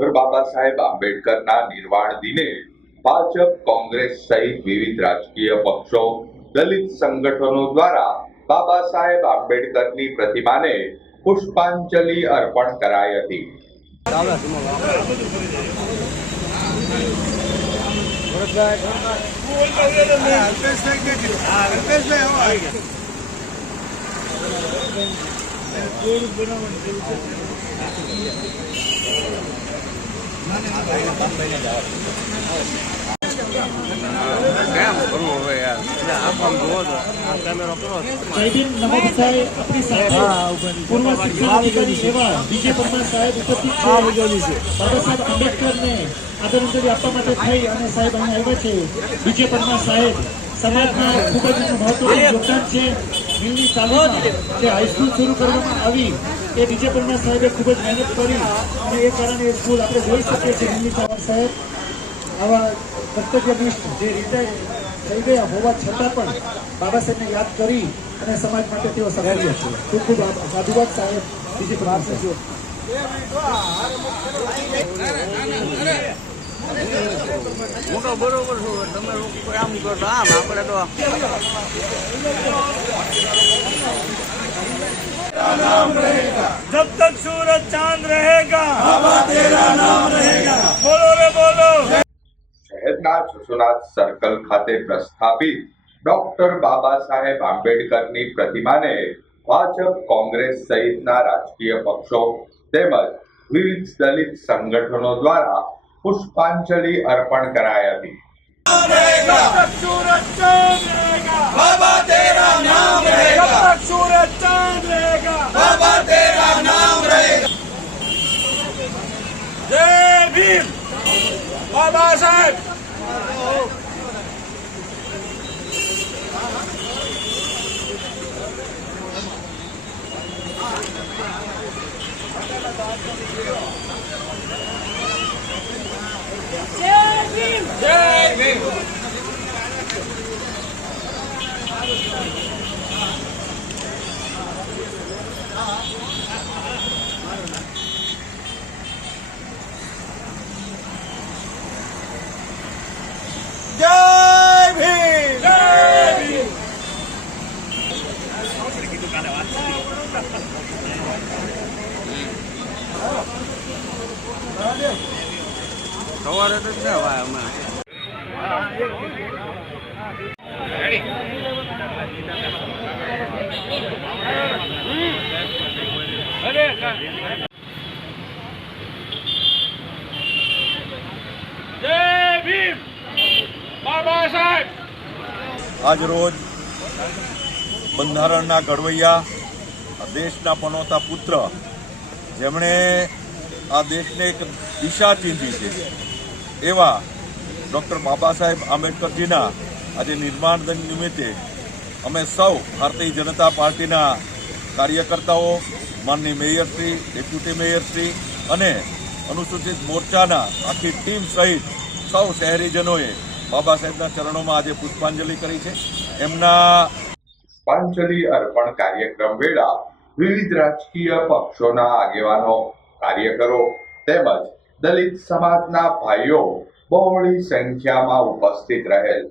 Doctor Baba Saheb આંબેડકરના નિર્વાણ દિને ભાજપ કોંગ્રેસ સહિત વિવિધ રાજકીય પક્ષો દલિત સંગઠનો દ્વારા બાબા સાહેબ આંબેડકરની પ્રતિમાને પુષ્પાંજલિ અર્પણ કરાઈ હતી કેમ આદરાંજલિ આપવા માટે થઈ અને સાહેબ અહીં આવ્યા છે વિજય પરમાર સાહેબ સમાજમાં ખૂબ જ મહત્વનું યોગદાન છે. જે હાઈસ્કૂલ શરૂ કરવામાં આવી એ બીજે પરમાર સાહેબે ખૂબ જ મહેનત કરી અને એ કારણે એ સ્કૂલ આપણે જોઈ શકીએ છીએ દિલ્હી પરમાર સાહેબ. આવા કર્તવ્યનિષ્ઠ જે રિટાયર થઈ ગયા હોવા છતાં પણ બાબા સાહેબને યાદ કરી અને સમાજ માટે તેઓ સક્રિય છે. ખૂબ ખૂબ સાધુવાદ સાહેબ. બીજી પ્રમાણ સજો હું તો બરોબર છું, તમે આમ કરો આમ આપણે તો जब तक सूरज चांद रहेगा हवा तेरा नाम रहेगा बोलो रे बोलो શહેરના જસોનાથ સર્કલ ખાતે પ્રસ્થાપિત ડોક્ટર બાબા સાહેબ આંબેડકરની પ્રતિમાને ભાજપ કોંગ્રેસ સહિતના રાજકીય પક્ષો તેમજ વિવિધ દલિત સંગઠનો દ્વારા પુષ્પાંજલિ અર્પણ કરાઈ હતી जब तक सूरज चांद रहेगा बाबा तेरा नाम रहेगा जब तक सूरज चांद બાબા સાહેબ. જય ભીમ જય ભીમ સવારે તો છે ભાઈ હમણાં આજ રોજ બંધારણના ઘડવૈયા દેશના પનોતા પુત્ર, જેમણે આ દેશને એક દિશા ચીંધી છે. એવા ડૉક્ટર બાબા સાહેબ આંબેડકરજીના આજે નિર્માણ દિન નિમિત્તે અમે સૌ ભારતીય જનતા પાર્ટીના કાર્યકર્તાઓ માનની મેયરશ્રી ડેપ્યુટી મેયરશ્રી અને અનુસૂચિત મોરચાના આખી ટીમ સહિત સૌ શહેરીજનોએ બાબા સાહેબના ચરણોમાં આજે પુષ્પાંજલિ કરી છે. એમના પુષ્પાંજલિ અર્પણ કાર્યક્રમ વેળા વિવિધ રાજકીય પક્ષોના આગેવાનો, કાર્યકરો તેમજ દલિત સમાજના ભાઈઓ બહોળી સંખ્યામાં ઉપસ્થિત રહેલ.